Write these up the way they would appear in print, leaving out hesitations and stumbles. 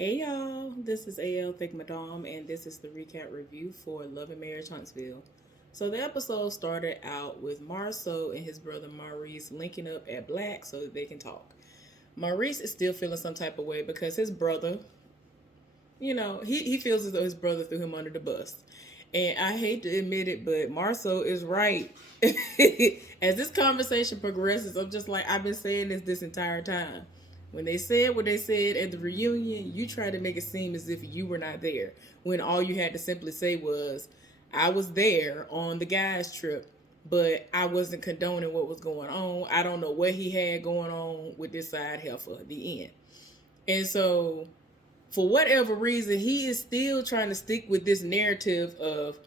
Hey y'all, this is AL Thick Madame, and this is the recap review for Love and Marriage Huntsville. So the episode started out with Marceau and his brother Maurice linking up at Black so that they can talk. Maurice is still feeling some type of way because his brother, he feels as though his brother threw him under the bus. And I hate to admit it, but Marceau is right. As this conversation progresses, I'm just like, I've been saying this entire time. When they said what they said at the reunion, you tried to make it seem as if you were not there. When all you had to simply say was, I was there on the guys' trip, but I wasn't condoning what was going on. I don't know what he had going on with this side heifer, the end. And so for whatever reason, he is still trying to stick with this narrative of,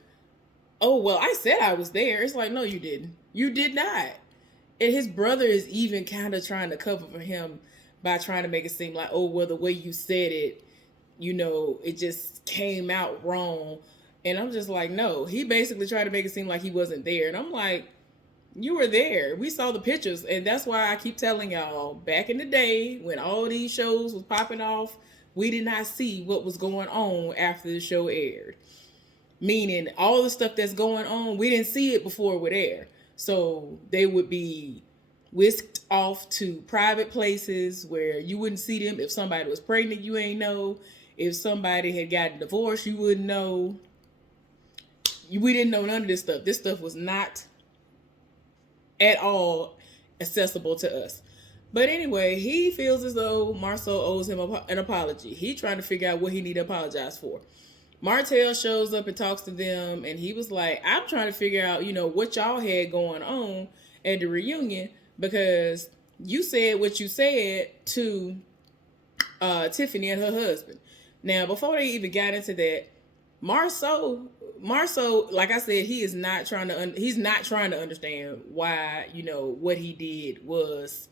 oh, well, I said I was there. It's like, no, you didn't. You did not. And his brother is even kind of trying to cover for him by trying to make it seem like, oh, well, the way you said it, it just came out wrong. And I'm just like, no. He basically tried to make it seem like he wasn't there. And I'm like, you were there. We saw the pictures. And that's why I keep telling y'all, back in the day when all these shows was popping off, we did not see what was going on after the show aired. Meaning all the stuff that's going on, we didn't see it before it would air. So they would be whisked off to private places where you wouldn't see them. If somebody was pregnant, you ain't know. If somebody had gotten divorced, you wouldn't know. We didn't know none of this stuff. This stuff was not at all accessible to us. But anyway, he feels as though Marceau owes him an apology. He trying to figure out what he need to apologize for. Martell shows up and talks to them, and he was like, I'm trying to figure out, what y'all had going on at the reunion, because you said what you said to Tiffany and her husband. Now, before they even got into that, Marceau, like I said, he's not trying to understand why, what he did was,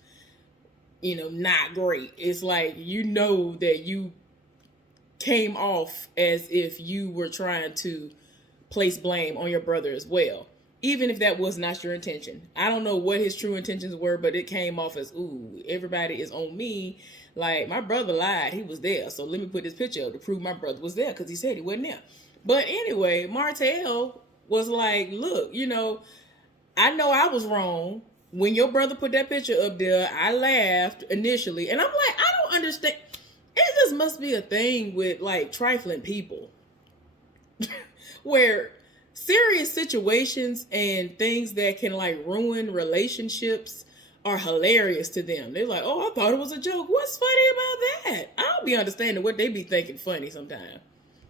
not great. It's like, that you came off as if you were trying to place blame on your brother as well, even if that was not your intention. I don't know what his true intentions were, but it came off as, ooh, everybody is on me. Like, my brother lied. He was there. So let me put this picture up to prove my brother was there, because he said he wasn't there. But anyway, Martell was like, look, I know I was wrong. When your brother put that picture up there, I laughed initially. And I'm like, I don't understand. It just must be a thing with like trifling people where serious situations and things that can like ruin relationships are hilarious to them. They're like, oh, I thought it was a joke. What's funny about that? I don't be understanding what they be thinking funny sometimes.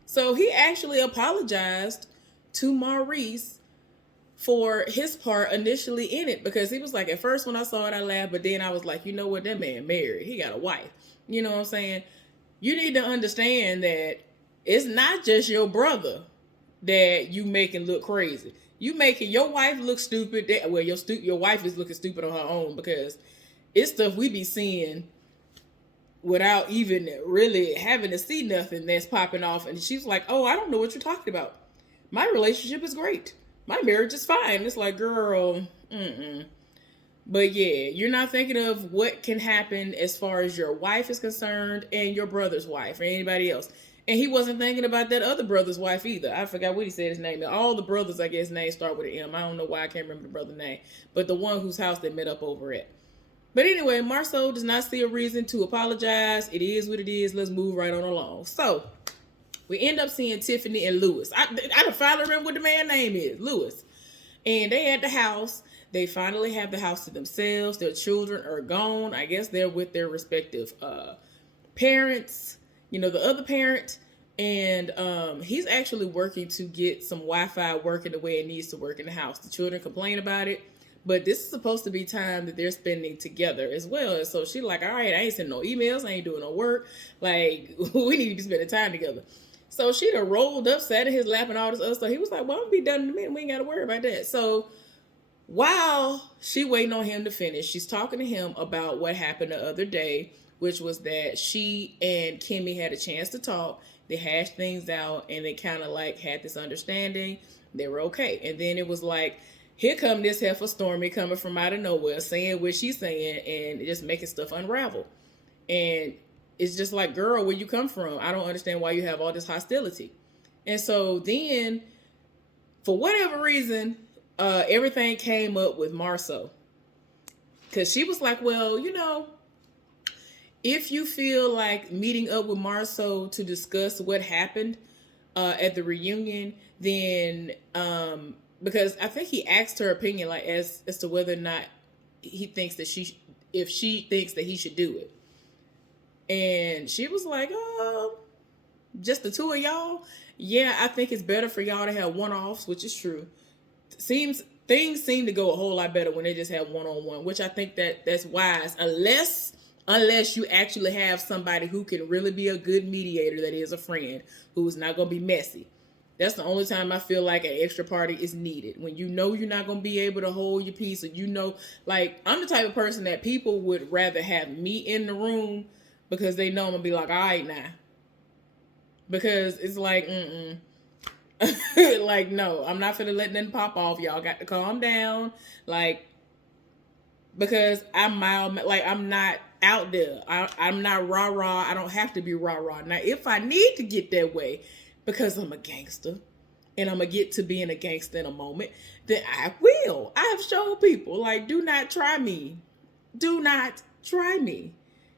So he actually apologized to Maurice for his part initially in it, because he was like, at first when I saw it, I laughed, but then I was like, you know what, that man married. He got a wife. You know what I'm saying? You need to understand that it's not just your brother that you making look crazy. You making your wife look stupid. Well, your wife is looking stupid on her own, because it's stuff we be seeing without even really having to see nothing that's popping off. And she's like, oh, I don't know what you're talking about. My relationship is great. My marriage is fine. It's like, girl, But yeah, you're not thinking of what can happen as far as your wife is concerned and your brother's wife or anybody else. And he wasn't thinking about that other brother's wife either. I forgot what he said his name. All the brothers, I guess, names start with an M. I don't know why I can't remember the brother's name. But the one whose house they met up over at. But anyway, Marceau does not see a reason to apologize. It is what it is. Let's move right on along. So, we end up seeing Tiffany and Louis. I don't finally remember what the man's name is. Louis. And they at the house. They finally have the house to themselves. Their children are gone. I guess they're with their respective parents. The other parent. And he's actually working to get some Wi-Fi working the way it needs to work in the house. The children complain about it. But this is supposed to be time that they're spending together as well. And so she's like, all right, I ain't sending no emails. I ain't doing no work. Like, we need to be spending time together. So she done rolled up, sat in his lap and all this other stuff. He was like, well, I'm going to be done in a minute. We ain't got to worry about that. So while she waiting on him to finish, she's talking to him about what happened the other day, which was that she and Kimmy had a chance to talk. They hashed things out, and they kind of like had this understanding. They were okay. And then it was like, here come this heifer Stormy coming from out of nowhere, saying what she's saying and just making stuff unravel. And it's just like, girl, where you come from? I don't understand why you have all this hostility. And so then, for whatever reason, everything came up with Marceau. Because she was like, well, if you feel like meeting up with Marceau to discuss what happened at the reunion, then because I think he asked her opinion, like as to whether or not he thinks that if she thinks that he should do it. And she was like, just the two of y'all? Yeah, I think it's better for y'all to have one-offs, which is true. Things seem to go a whole lot better when they just have one-on-one, which I think that's wise, unless you actually have somebody who can really be a good mediator, that is a friend, who is not going to be messy. That's the only time I feel like an extra party is needed. When you know you're not going to be able to hold your peace, or like, I'm the type of person that people would rather have me in the room because they know I'm going to be like, all right now. Because it's like, like, no, I'm not finna let nothing pop off. Y'all got to calm down. Like, because I'm mild, like, I'm not out there. I'm not rah-rah. I don't have to be rah-rah. Now, if I need to get that way, because I'm a gangster, and I'm going to get to being a gangster in a moment, then I will. I have shown people, like, do not try me. Do not try me.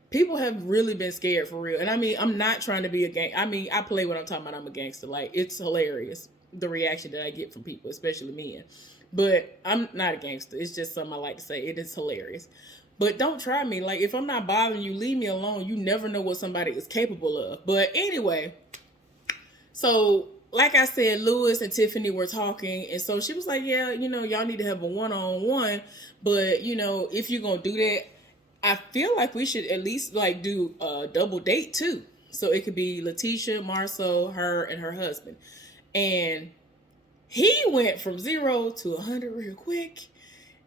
People have really been scared for real. And I mean, I'm not trying to be a gang. I mean, I play what I'm talking about. I'm a gangster. Like, it's hilarious, the reaction that I get from people, especially men. But I'm not a gangster. It's just something I like to say. It is hilarious. But don't try me. Like, if I'm not bothering you, leave me alone. You never know what somebody is capable of. But anyway, so like I said, Louis and Tiffany were talking. And so she was like, yeah, y'all need to have a one-on-one. But, if you're going to do that, I feel like we should at least like do a double date too. So it could be Letitia, Marceau, her, and her husband. And he went from 0 to 100 real quick.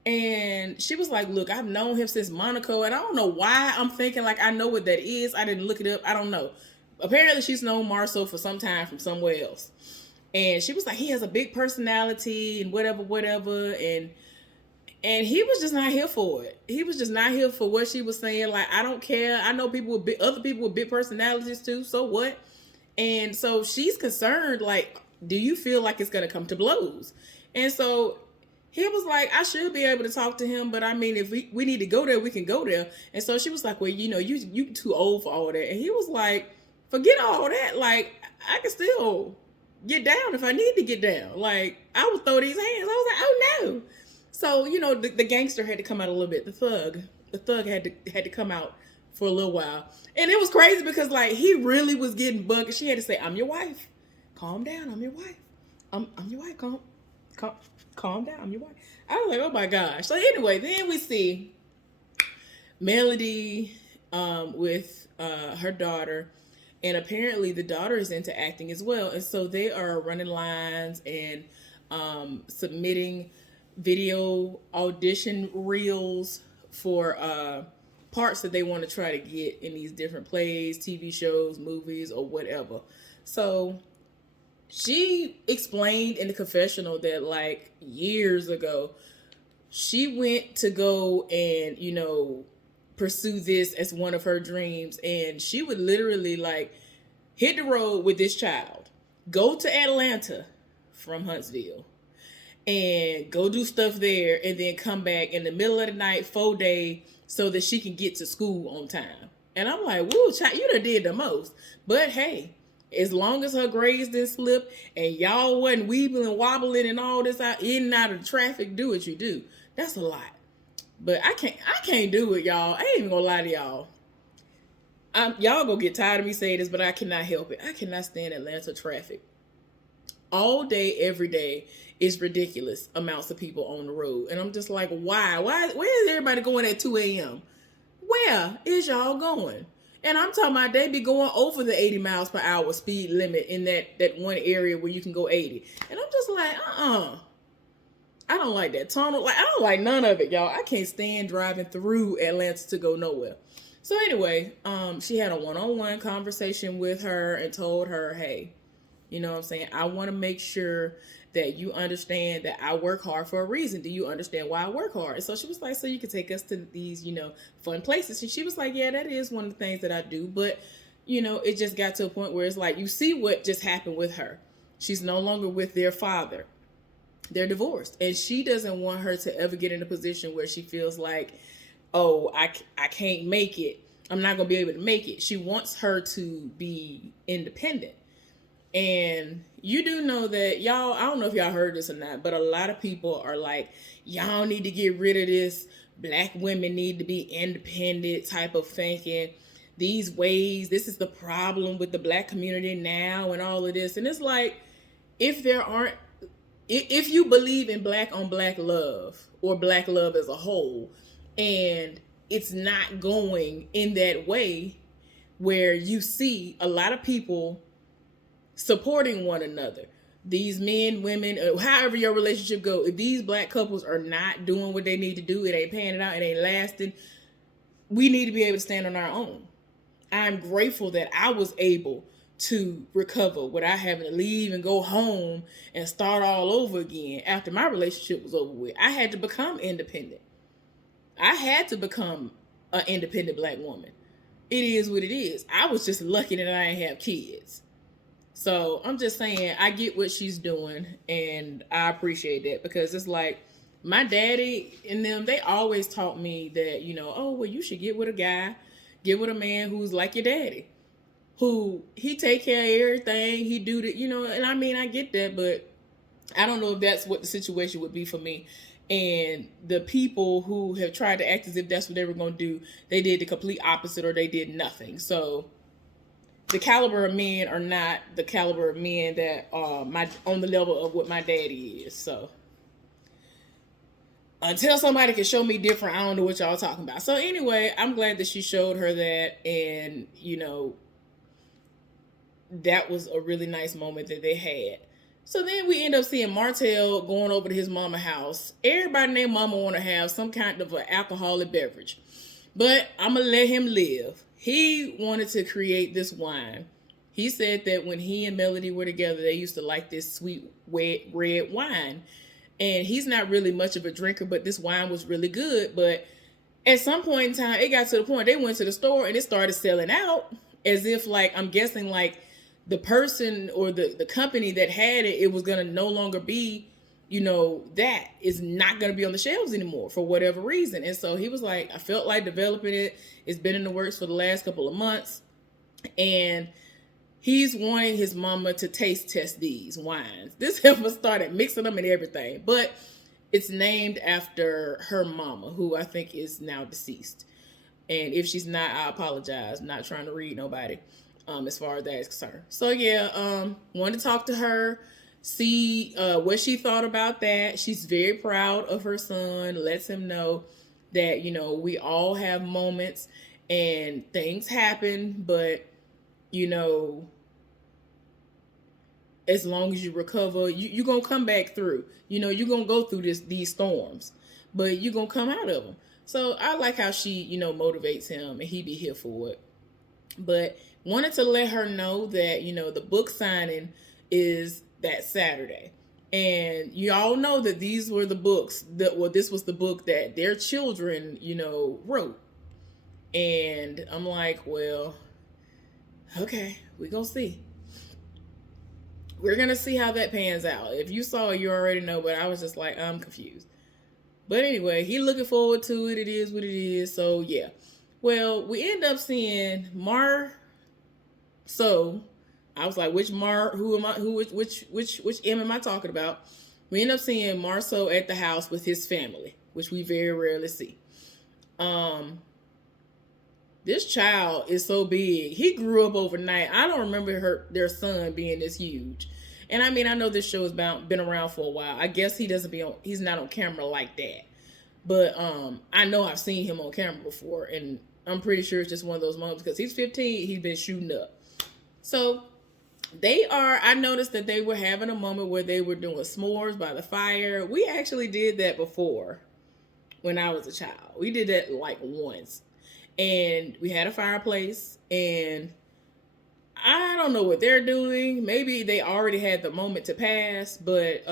And she was like, look, I've known him since Monaco. And I don't know why I'm thinking like I know what that is. I didn't look it up. I don't know. Apparently she's known Marceau for some time from somewhere else. And she was like, he has a big personality and whatever. And he was just not here for it. He was just not here for what she was saying. Like, I don't care. I know other people with big personalities too. So what? And so she's concerned, like, do you feel like it's going to come to blows? And so he was like, I should be able to talk to him. But I mean, if we need to go there, we can go there. And so she was like, well, you too old for all that. And he was like, forget all that. Like, I can still get down if I need to get down. Like, I would throw these hands. I was like, oh no. So, the gangster had to come out a little bit. The thug had to come out for a little while. And it was crazy because, like, he really was getting bugged. She had to say, I'm your wife. Calm down. I'm your wife. I'm your wife. Calm down. I'm your wife. I was like, oh, my gosh. So, anyway, then we see Melody with her daughter. And apparently the daughter is into acting as well. And so they are running lines and submitting video audition reels for parts that they want to try to get in these different plays, TV shows, movies, or whatever. So she explained in the confessional that like years ago, she went to go and, pursue this as one of her dreams. And she would literally like hit the road with this child, go to Atlanta from Huntsville, and go do stuff there, and then come back in the middle of the night, 4-day, so that she can get to school on time. And I'm like, woo, child, you done did the most. But hey, as long as her grades didn't slip, and y'all wasn't weebling and wobbling and all this out in and out of the traffic, do what you do. That's a lot. But I can't do it, y'all. I ain't even gonna lie to y'all. Y'all gonna get tired of me saying this, but I cannot help it. I cannot stand Atlanta traffic. All day, every day. It's ridiculous amounts of people on the road. And I'm just like, why? Where is everybody going at 2 a.m.? Where is y'all going? And I'm talking about they be going over the 80 miles per hour speed limit in that one area where you can go 80. And I'm just like, I don't like that tunnel. Like, I don't like none of it, y'all. I can't stand driving through Atlanta to go nowhere. So anyway, she had a one-on-one conversation with her and told her, hey, You know what I'm saying? I want to make sure that you understand that I work hard for a reason. Do you understand why I work hard? And so she was like, so you can take us to these, fun places. And she was like, yeah, that is one of the things that I do. But, it just got to a point where it's like, you see what just happened with her. She's no longer with their father. They're divorced. And she doesn't want her to ever get in a position where she feels like, oh, I can't make it. I'm not going to be able to make it. She wants her to be independent. And you do know that y'all, I don't know if y'all heard this or not, but a lot of people are like, y'all need to get rid of this black women need to be independent type of thinking. These ways, this is the problem with the black community now and all of this. And it's like, if you believe in black on black love or black love as a whole, and it's not going in that way where you see a lot of people supporting one another, these men, women, however your relationship go, if these black couples are not doing what they need to do, it ain't panning out, it ain't lasting, we need to be able to stand on our own. I'm grateful that I was able to recover without having to leave and go home and start all over again after my relationship was over with. I had to become independent. I had to become an independent black woman. It is what it is. I was just lucky that I didn't have kids. So I'm just saying, I get what she's doing, and I appreciate that, because it's like my daddy and them, they always taught me that, oh, well, you should get with a guy, get with a man who's like your daddy, who he take care of everything, he do the, and I mean, I get that, but I don't know if that's what the situation would be for me. And the people who have tried to act as if that's what they were going to do, they did the complete opposite, or they did nothing. So the caliber of men are not the caliber of men that on the level of what my daddy is. So until somebody can show me different, I don't know what y'all talking about. So anyway, I'm glad that she showed her that, and that was a really nice moment that they had. So then we end up seeing Martell going over to his mama's house. Everybody and their mama want to have some kind of an alcoholic beverage, but I'm gonna let him live. He wanted to create this wine. He said that when he and Melody were together, they used to like this sweet, wet, red wine. And he's not really much of a drinker, but this wine was really good. But at some point in time, it got to the point they went to the store and it started selling out, as if, like, I'm guessing, like, the person or the company that had it, it was going to no longer be, that is not going to be on the shelves anymore for whatever reason. And so he was like, I felt like developing it. It's been in the works for the last couple of months. And he's wanting his mama to taste test these wines. This heifer started mixing them and everything. But it's named after her mama, who I think is now deceased. And if she's not, I apologize. I'm not trying to read nobody as far as that is concerned. So yeah, wanted to talk to her, see what she thought about that. She's very proud of her son, lets him know that, we all have moments and things happen, but, as long as you recover, you're going to come back through. You're going to go through these storms, but you're going to come out of them. So I like how she, motivates him, and he be here for it. But wanted to let her know that, the book signing is that Saturday. And you all know that these were the books this was the book that their children, wrote. And I'm like, well, okay, we're going to see. We're going to see how that pans out. If you saw it, you already know, but I was just like, I'm confused. But anyway, he looking forward to it. It is what it is. So yeah. Well, we end up seeing So I was like, which M am I talking about? We end up seeing Marceau at the house with his family, which we very rarely see. This child is so big. He grew up overnight. I don't remember their son being this huge. And I mean, I know this show has been around for a while. I guess he's not on camera like that. But I know I've seen him on camera before, and I'm pretty sure it's just one of those moments, because he's 15, he's been shooting up. So I noticed that they were having a moment where they were doing s'mores by the fire. We actually did that before when I was a child. We did that like once. And we had a fireplace, and I don't know what they're doing. Maybe they already had the moment to pass, but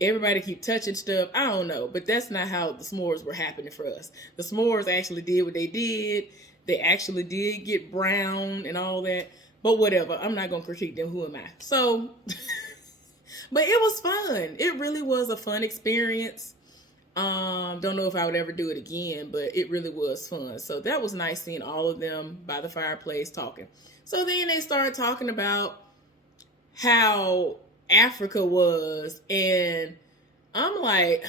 everybody keep touching stuff. I don't know, but that's not how the s'mores were happening for us. The s'mores actually did what they did. They actually did get brown and all that. But whatever, I'm not gonna critique them. Who am I? So, but it was fun. It really was a fun experience. Don't know if I would ever do it again, but it really was fun. So that was nice seeing all of them by the fireplace talking. So then they started talking about how Africa was, and I'm like,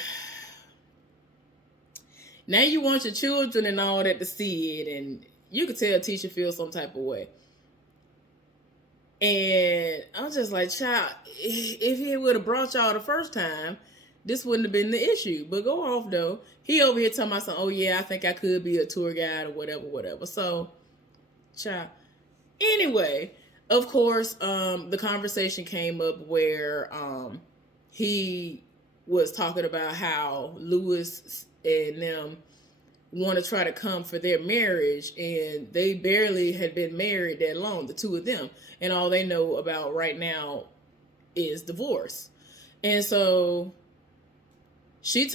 now you want your children and all that to see it, and you could tell Tisha feels some type of way. And I'm just like, child, if he would have brought y'all the first time, this wouldn't have been the issue. But go off though. He over here telling myself, oh yeah, I think I could be a tour guide or whatever. So, child. Anyway, of course, the conversation came up where he was talking about how Louis and them want to try to come for their marriage, and they barely had been married that long, the two of them, and all they know about right now is divorce. And so she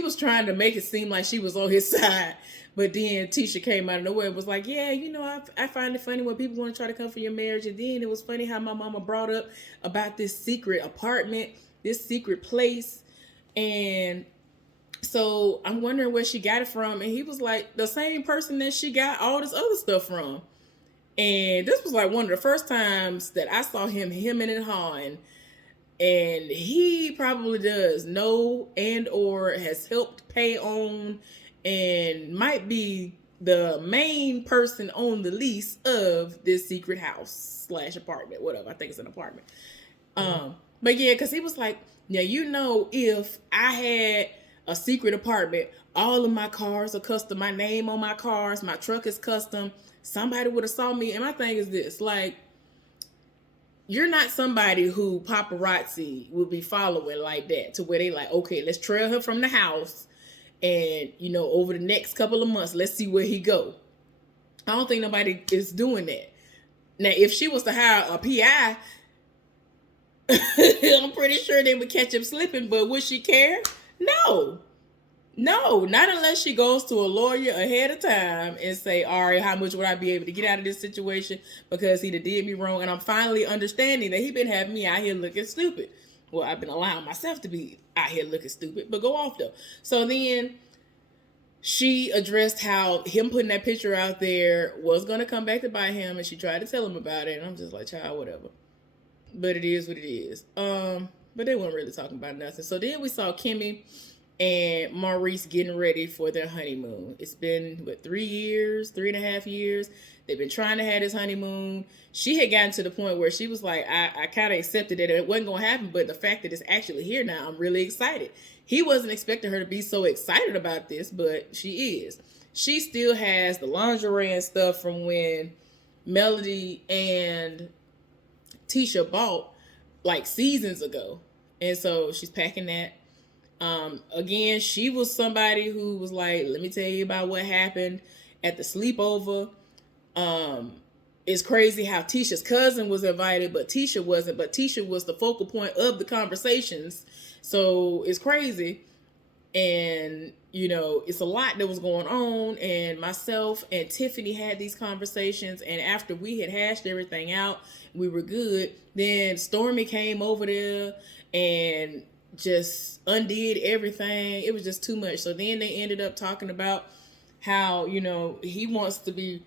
was trying to make it seem like she was on his side, but then Tisha came out of nowhere and was like, yeah, you know, I find it funny when people want to try to come for your marriage. And then it was funny how my mama brought up about this secret apartment, this secret place, and so I'm wondering where she got it from. And he was like, the same person that she got all this other stuff from. And this was like one of the first times that I saw him hemming and hawing. And he probably does know and or has helped pay on and might be the main person on the lease of this secret house / apartment, whatever. I think it's an apartment. But yeah, because he was like, now, you know, if I had a secret apartment, all of my cars are custom, my name on my cars, my truck is custom, somebody would have saw me. And my thing is this, like, you're not somebody who paparazzi will be following like that to where they like, okay, let's trail her from the house, and you know, over the next couple of months, let's see where he go. I don't think nobody is doing that. Now, if she was to hire a PI, I'm pretty sure they would catch him slipping, but would she care? No, not unless she goes to a lawyer ahead of time and say, all right, how much would I be able to get out of this situation because he did me wrong, and I'm finally understanding that he been having me out here looking stupid. Well, I've been allowing myself to be out here looking stupid, but go off though. So then she addressed how him putting that picture out there was going to come back to bite him, and she tried to tell him about it, and I'm just like, child, whatever. But it is what it is. But they weren't really talking about nothing. So then we saw Kimmy and Maurice getting ready for their honeymoon. It's been, 3.5 years. They've been trying to have this honeymoon. She had gotten to the point where she was like, I kind of accepted that it wasn't going to happen, but the fact that it's actually here now, I'm really excited. He wasn't expecting her to be so excited about this, but she is. She still has the lingerie and stuff from when Melody and Tisha bought like seasons ago. And so she's packing that. Again, she was somebody who was like, let me tell you about what happened at the sleepover. It's crazy how Tisha's cousin was invited, but Tisha wasn't. But Tisha was the focal point of the conversations. So it's crazy. And, you know, it's a lot that was going on. And myself and Tiffany had these conversations. And after we had hashed everything out, we were good. Then Stormy came over there and just undid everything. It was just too much. So then they ended up talking about how, you know, he wants to be,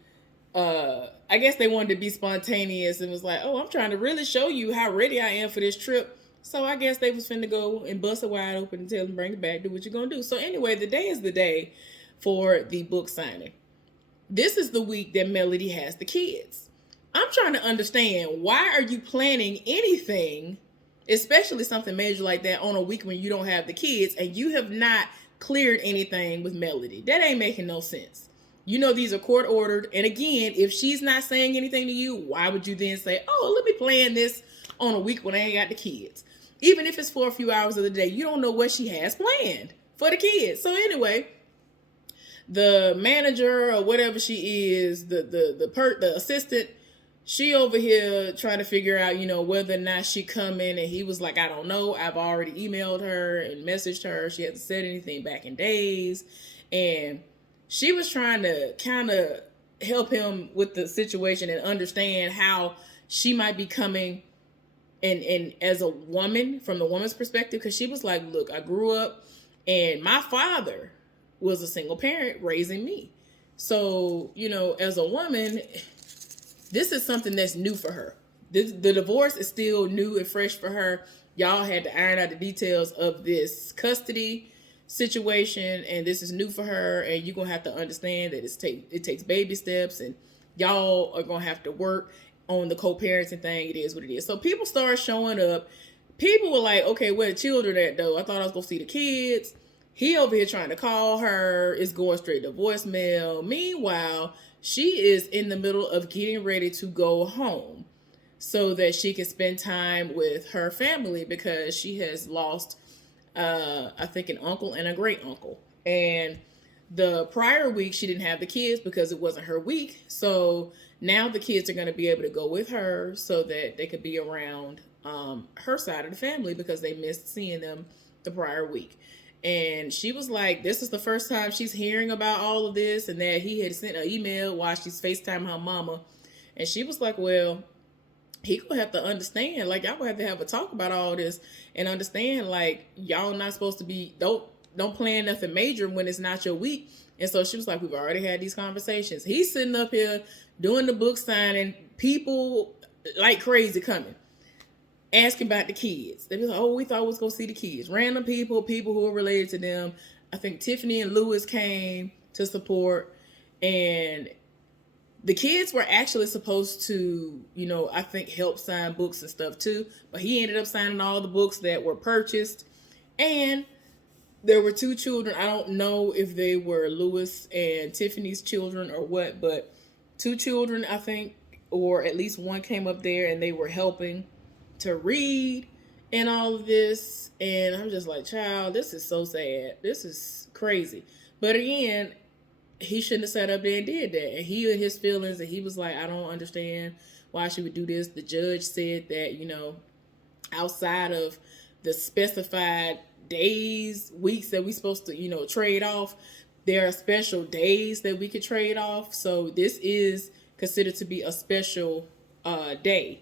I guess they wanted to be spontaneous and was like, oh, I'm trying to really show you how ready I am for this trip. So I guess they was finna go and bust it wide open and tell them, bring it back, do what you're gonna do. So anyway, the day is the day for the book signing. This is the week that Melody has the kids. I'm trying to understand, why are you planning anything, especially something major like that, on a week when you don't have the kids and you have not cleared anything with Melody? That ain't making no sense. You know, these are court ordered. And again, if she's not saying anything to you, why would you then say, oh, let me plan this on a week when I ain't got the kids? Even if it's for a few hours of the day, you don't know what she has planned for the kids. So anyway, the manager or whatever she is, the assistant, she over here trying to figure out, whether or not she coming. And he was like, I don't know. I've already emailed her and messaged her. She hasn't said anything back in days. And she was trying to kind of help him with the situation and understand how she might be coming and as a woman, from the woman's perspective. Because she was like, look, I grew up and my father was a single parent raising me. So, as a woman, this is something that's new for her. The divorce is still new and fresh for her. Y'all had to iron out the details of this custody situation, and this is new for her. And you're gonna have to understand that it takes baby steps, and y'all are gonna have to work on the co-parenting thing. It is what it is. So people start showing up. People were like, okay, where the children at though? I thought I was gonna see the kids. He over here trying to call her. It's going straight to voicemail. Meanwhile, she is in the middle of getting ready to go home so that she can spend time with her family, because she has lost, I think, an uncle and a great uncle. And the prior week, she didn't have the kids because it wasn't her week. So now the kids are going to be able to go with her so that they could be around her side of the family, because they missed seeing them the prior week. And she was like, this is the first time she's hearing about all of this, and that he had sent an email while she's FaceTiming her mama. And she was like, well, he gonna have to understand, like, y'all gonna have to have a talk about all this and understand, like, y'all not supposed to be, don't plan nothing major when it's not your week. And so she was like, we've already had these conversations. He's sitting up here doing the book signing, people like crazy coming, asking about the kids. They be like, oh, we thought we was going to see the kids. Random people who are related to them. I think Tiffany and Louis came to support. And the kids were actually supposed to, I think help sign books and stuff too. But he ended up signing all the books that were purchased. And there were 2 children. I don't know if they were Louis and Tiffany's children or what. But 2 children, I think, or at least one came up there and they were helping to read and all of this. And I'm just like, child, this is so sad. This is crazy. But again, he shouldn't have sat up there and did that. And he had his feelings, and he was like, I don't understand why she would do this. The judge said that, outside of the specified days, weeks that we supposed to, trade off, there are special days that we could trade off. So this is considered to be a special day.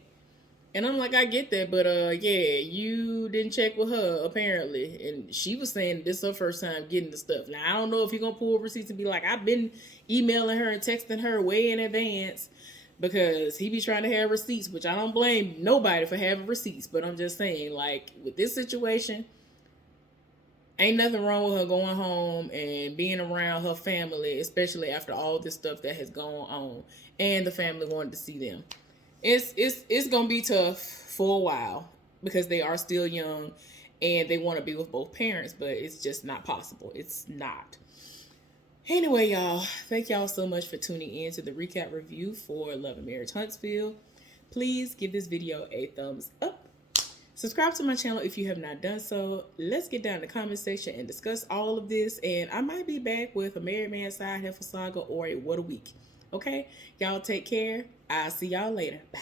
And I'm like, I get that, but yeah, you didn't check with her, apparently. And she was saying this is her first time getting the stuff. Now, I don't know if you're going to pull receipts and be like, I've been emailing her and texting her way in advance, because he be trying to have receipts, which I don't blame nobody for having receipts. But I'm just saying, like, with this situation, ain't nothing wrong with her going home and being around her family, especially after all this stuff that has gone on. And the family wanted to see them. It's gonna be tough for a while, because they are still young and they want to be with both parents, but it's just not possible. It's not. Anyway, y'all, thank y'all so much for tuning in to the recap review for Love and Marriage Huntsville. Please give this video a thumbs up. Subscribe to my channel if you have not done so. Let's get down in the comment section and discuss all of this. And I might be back with a Married Man Side Heifer Saga or a What a Week. Okay? Y'all take care. I'll see y'all later. Bye.